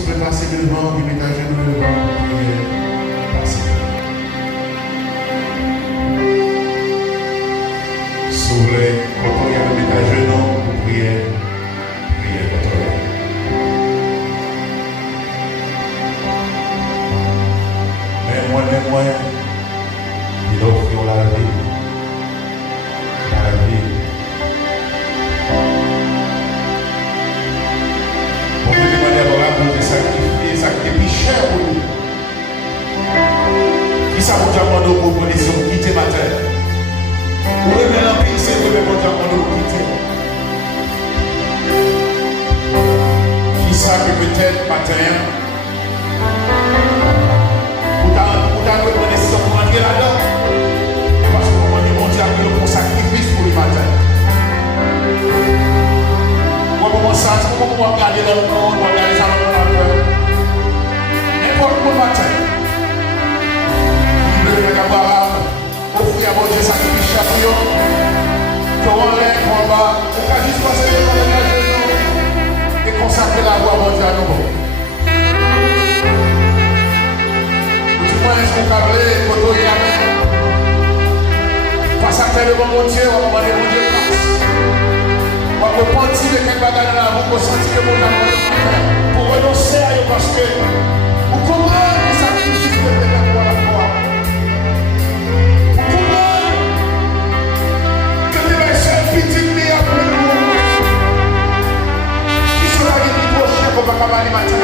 vous pouvez passer devant, qui met à genoux devant, priez, passez. Si vous voulez, quand on y a mis à genoux, vous priez, priez votre Dieu. Mais moi, il offre la vie. La vie. Pour que les manières pour te sacrifier, ça qui est plus cher pour lui. Qui ça vous demande aux propositions pour quitter ma terre? Vous revenez en pays, c'est que vous demandez de quitter. Qui ça que peut-être matin, vous avez pris une décision pour rentrer là-dedans? Parce que vous demandez, mon Dieu, a pris le bon sacrifice pour le matin. Comment ça, comment vous regardez dans le monde, vous regardez ça dans le monde, n'importe quel matin, vous devez avoir offrir à mon Dieu sacrifice chapion, que on lève, on va, on va juste passer devant le genou et consacrer la voix à mon Dieu à nouveau. Ou du moins, est-ce qu'on peut parler, quand on y a face à terre devant mon Dieu, on va demander mon Dieu grâce. On va penser de quel bagage là, vous ressentez que mon amour pour renoncer à eux parce que vous comprenez le sacrifice que vous avez pour la foi. Vous comprenez que les versets petites filles après nous qui sont là qui nous proches comme un camarade matin.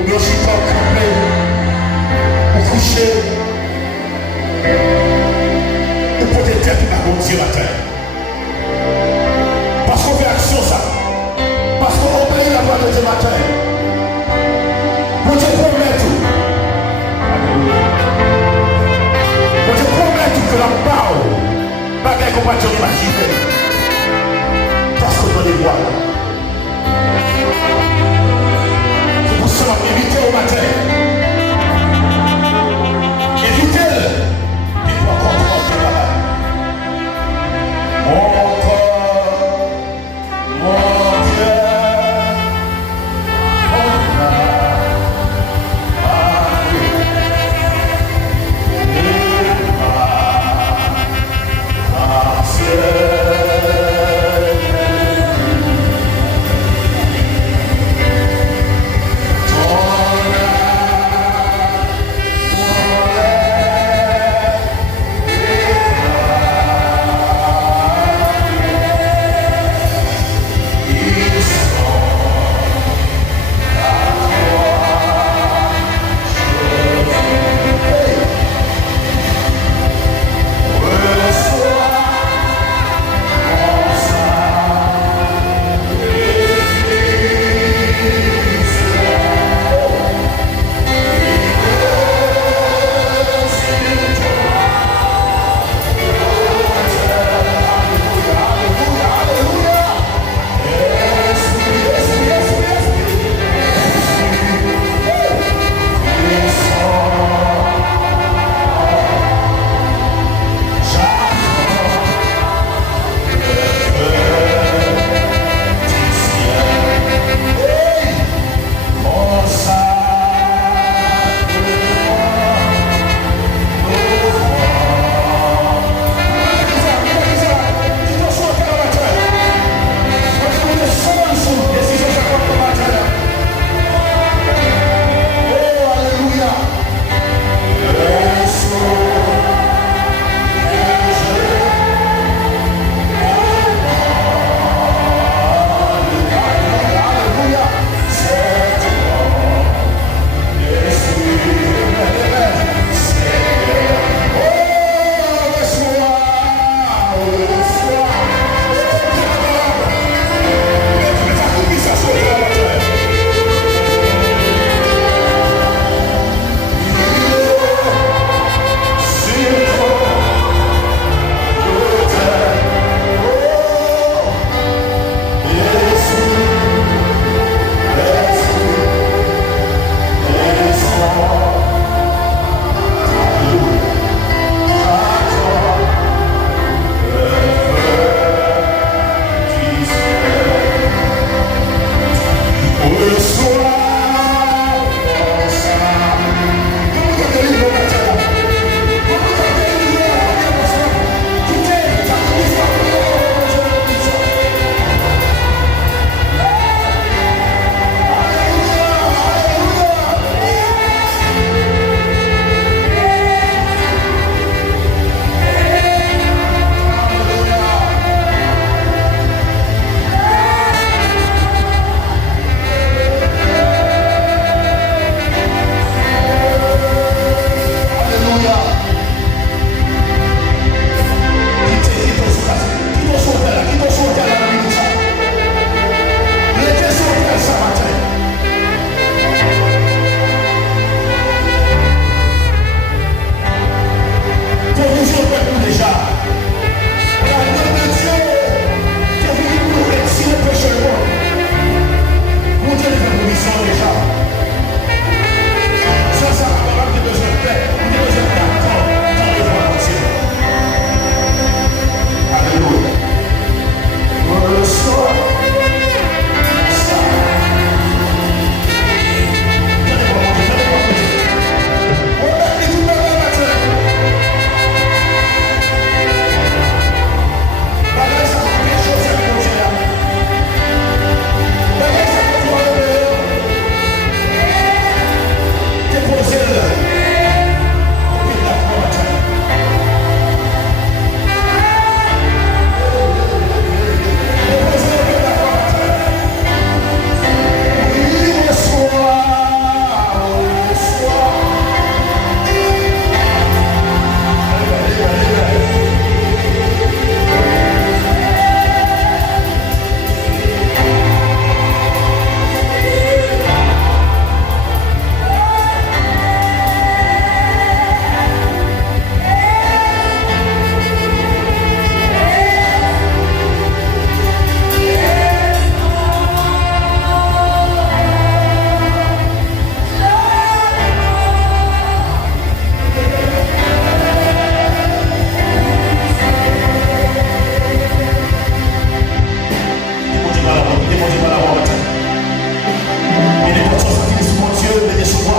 ou bien aussi quand campé, ou couché, ou peut-être tête à mon Dieu matin. Parce qu'on fait action ça. Parce qu'on obéit la voix de Dieu matin. Mon Dieu promet tout. Mon Dieu promet tout que la parole, bagaille qu'on va te imaginer. Parce qu'on doit les voir. C'est pour cela évitez au matin. Évitez-le. Dis-toi comprendre tes bagailles. Mon corps, mon cœur, mon âme,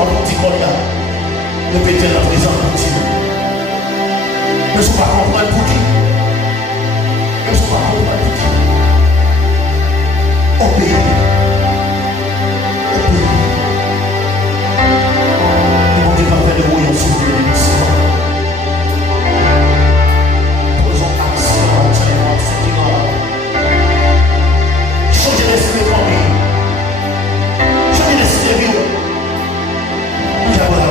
en petit collier. Répétez la présence de Dieu. Ne sont pas comprendre pour qui. Ne sont pas comprendre pour qui. Obéis. Obéis. Ne montez pas faire de moyens sur l'émission. Posons action actuellement, Seigneur. Changez l'esprit de famille. Changez l'esprit de vie. Nous avons la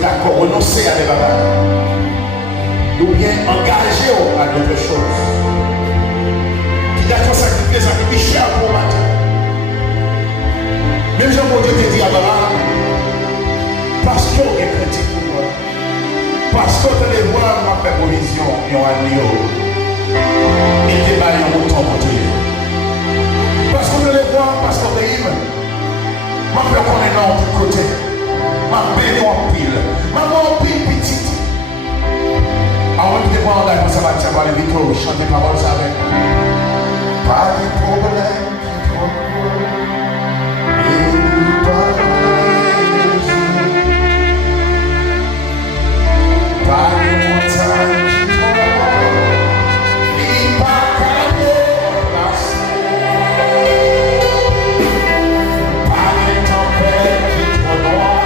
d'accord, renoncer à des bagages. Ou bien engager à d'autres choses. Qui d'accord sacrifier ça qui cher pour matin. Même Jean-Paul Dieu te dit à Abraham, parce qu'on est critique pour moi. Parce qu'on te les voit, m'a fait provision, et on a dit, et te baille en mouton pour te dire. Parce qu'on te les voit, parce qu'on te dit, m'a fait qu'on est dans tout côté. M'a béni en pile. M'a en pile petite. Avant de te voir en l'air, ça va te savoir les vitraux, chanter parole ça avec. Pas de problème qui t'envoie. Et pas de montagne qui t'envoie. Et pas de pas de tempête qui t'envoie.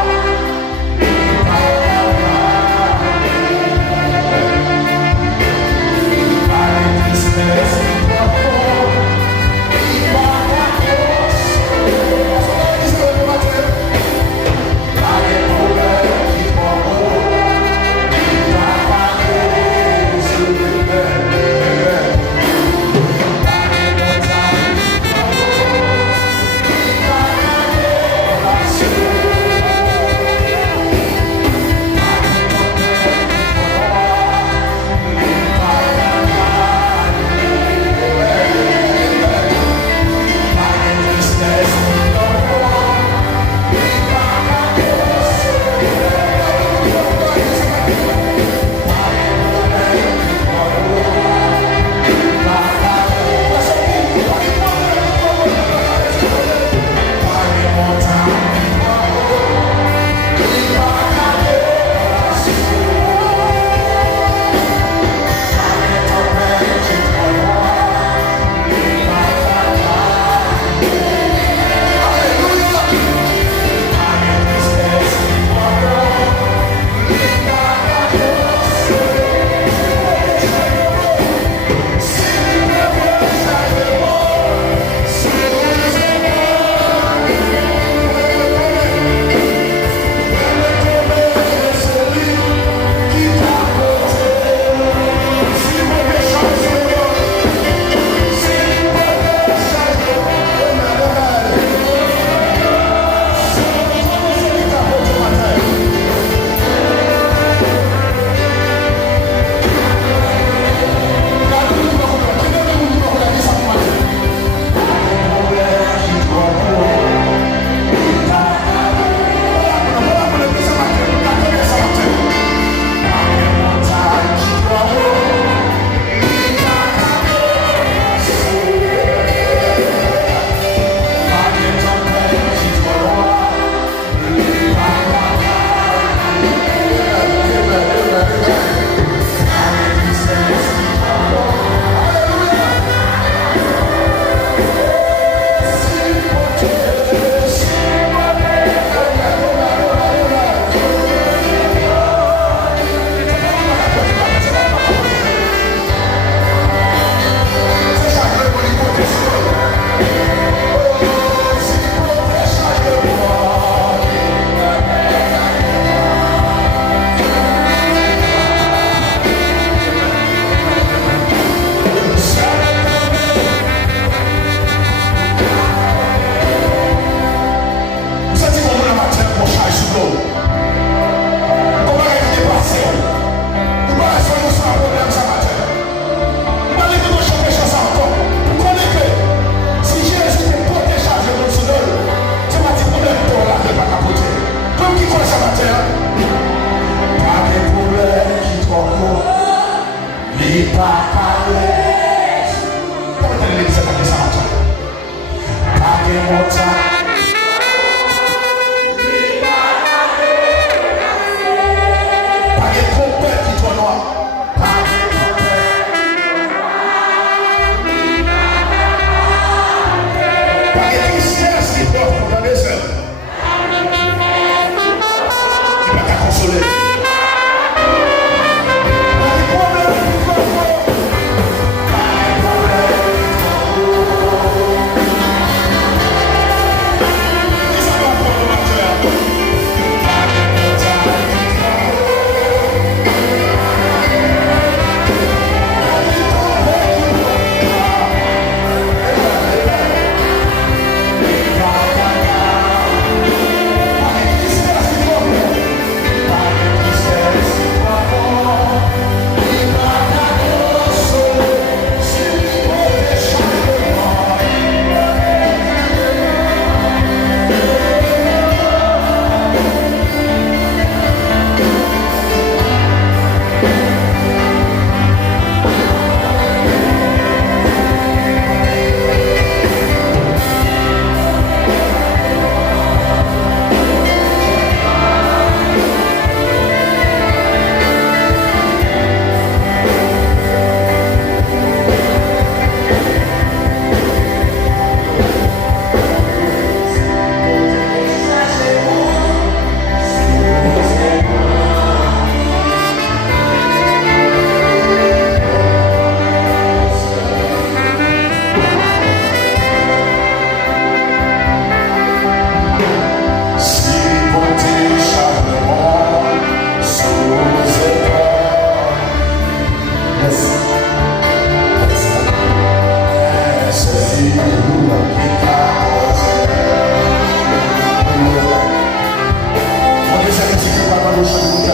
vous chanter.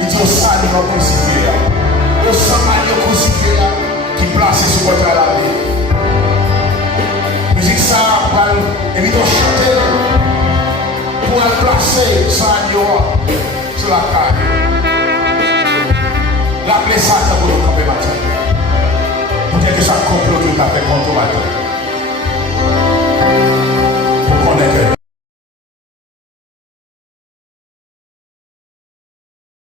Il dit au sang de notre crucifié. Au sang de notre crucifié qui place sur votre la vie. Musique ça, et il dit chanter pour le placer sang sur la carte. L'appelez ça pour le camper matin. Peut-être que ça complot tout à fait contre matin.